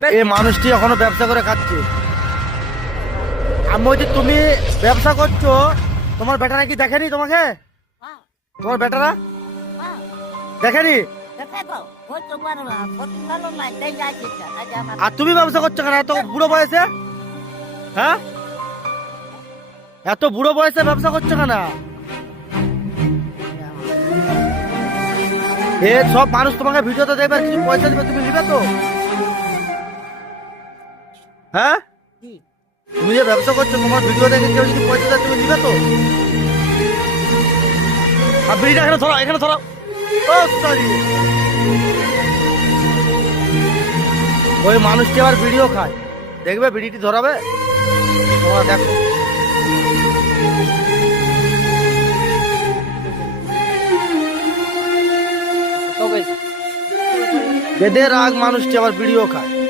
এই মানুষটি এখনো ব্যবসা করে খাচ্ছে। আমি বলছি তুমি ব্যবসা করছো, তোমার বেটারা কি দেখেনি তোমাকে? তোমার বেটারা দেখেনি? আর তুমি ব্যবসা করছো কেন এত বুড়ো বয়সে? হ্যাঁ, এত বুড়ো বয়সে ব্যবসা করছো কেন? এ সব মানুষ তোমাকে ভিডিওতে দেখবে, আর কিছু পয়সা দিবে, তুমি নিবে তো? হ্যাঁ, তুমি যে ব্যবসা করছো, তোমার ভিডিও দেখে কেউ যদি পয়সা দেয় তুমি নিবে তো? আর বিড়িটা এখানে ধরো, এখানে ধরো। ও সরি, ওই মানুষটি আবার বিড়িও খায়, দেখবে বিড়িটি ধরাবে, তোমরা দেখো। বেঁধে রাগ মানুষটি আবার বিড়িও খায়।